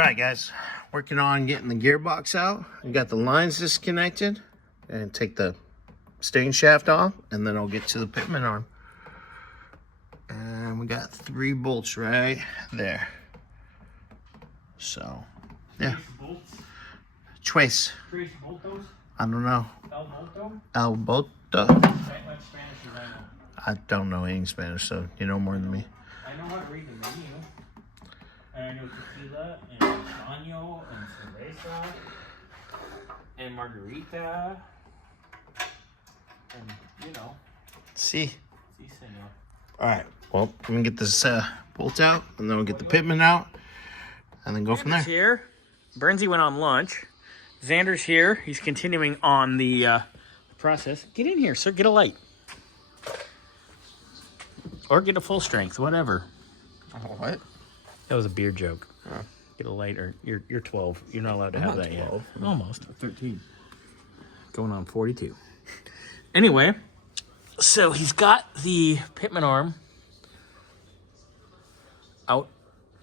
Alright guys, working on getting the gearbox out. I got the lines disconnected and take the steering shaft off, and then I'll get to the pitman arm. And we got 3 bolts right there. So, yeah. Trace. Trace boltos? I don't know. El bolto? El bolto? Much Spanish as I know. I don't know any Spanish, so you know more than me. I know how to read the menu. And I know tequila and baño and cerveza and margarita. And, you know. See? Si, senor. Alright, well, I'm gonna get this bolt out, and then we'll get the pitman out, and then go from there. Here. Bernsey went on lunch. Xander's here. He's continuing on the process. Get in here, sir. Get a light. Or get a full strength, whatever. What? That was a beer joke. Oh. Get a light, or you're 12. You're not allowed to have that 12. yet. Almost. 13. Going on 42. Anyway, so he's got the pitman arm out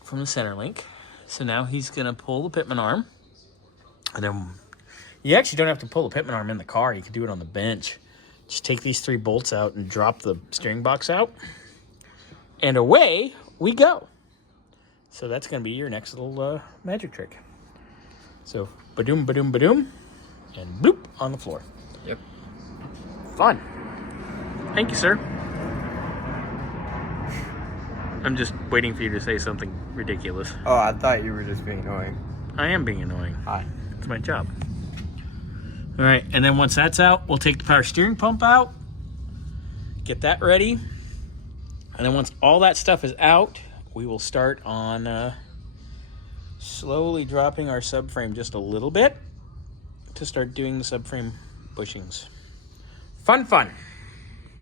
from the center link. So now he's going to pull the pitman arm. And then you actually don't have to pull the pitman arm in the car. You can do it on the bench. Just take these 3 bolts out and drop the steering box out. And away we go. So that's going to be your next little magic trick. So ba-doom, ba-doom, ba-doom, and bloop on the floor. Yep. Fun. Thank you, sir. I'm just waiting for you to say something ridiculous. Oh, I thought you were just being annoying. I am being annoying. Hi. It's my job. All right, and then once that's out, we'll take the power steering pump out, get that ready, and then once all that stuff is out, we will start on slowly dropping our subframe just a little bit to start doing the subframe bushings. Fun, fun.